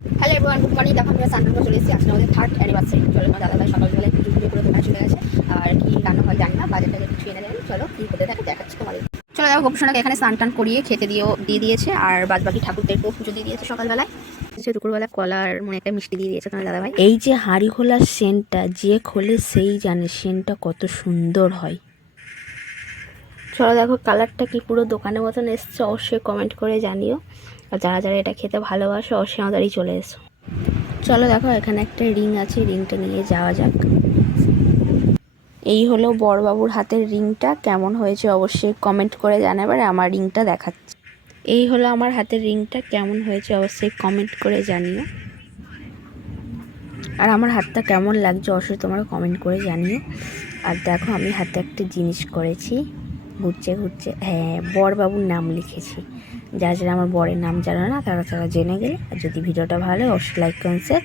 Hello everyone, good morning. দেখো আমরা Sunday চলে এসেছি। আজকে আমাদের থার্ড অ্যানিভার্সারি। চলো না দাদাভাই সকালবেলায় পুজো পুজো করে দোকানে চলে গেছে। আর কি রান্না হয় জানি না, বাজারটাকে কিছু এনে দেয়নি। চলো কি হতে থাকে দেখাচ্ছি তোমাদের। চলো দেখো, গোপসোনাকে এখানে স্নান টান করিয়ে খেতে দিয়ে দিয়েছে। আর বাদ বাকি ঠাকুরদেরকেও পুজো দিয়ে দিয়েছে সকালবেলায়। দুপুরবেলা কলার মনে একটা মিষ্টি দিয়ে দিয়েছে তোমার দাদাভাই। এই যে হাঁড়ি খোলার সেন্টটা যে খোলে সেই জানে সেন্টটা কত সুন্দর হয়। চলো দেখো কালারটা কি পুরো দোকানের মতন এসছে, অবশ্যই কমেন্ট করে জানিও। আর যারা যারা এটা খেতে ভালোবাসো অবশ্যই আমাদেরই চলে এসো। চলো দেখো এখানে একটা রিং আছে, রিংটা নিয়ে যাওয়া যাক। এই হলো বড়বাবুর হাতের রিংটা, কেমন হয়েছে অবশ্যই কমেন্ট করে জানাবে। আমার রিংটা দেখাচ্ছি। এই হলো আমার হাতের রিংটা, কেমন হয়েছে অবশ্যই কমেন্ট করে জানিও। আর আমার হাতটা কেমন লাগছে অবশ্যই তোমরা কমেন্ট করে জানিও। আর দেখো আমি হাতে একটা জিনিস করেছি, ঘুরছে ঘুরছে, হ্যাঁ বড়বাবুর নাম লিখেছি। যারা যারা আমার বরের নাম জানো না তারা তারা জেনে গেলে। আর যদি ভিডিওটা ভালো অবশ্যই লাইক কমেন্ট শেয়ার।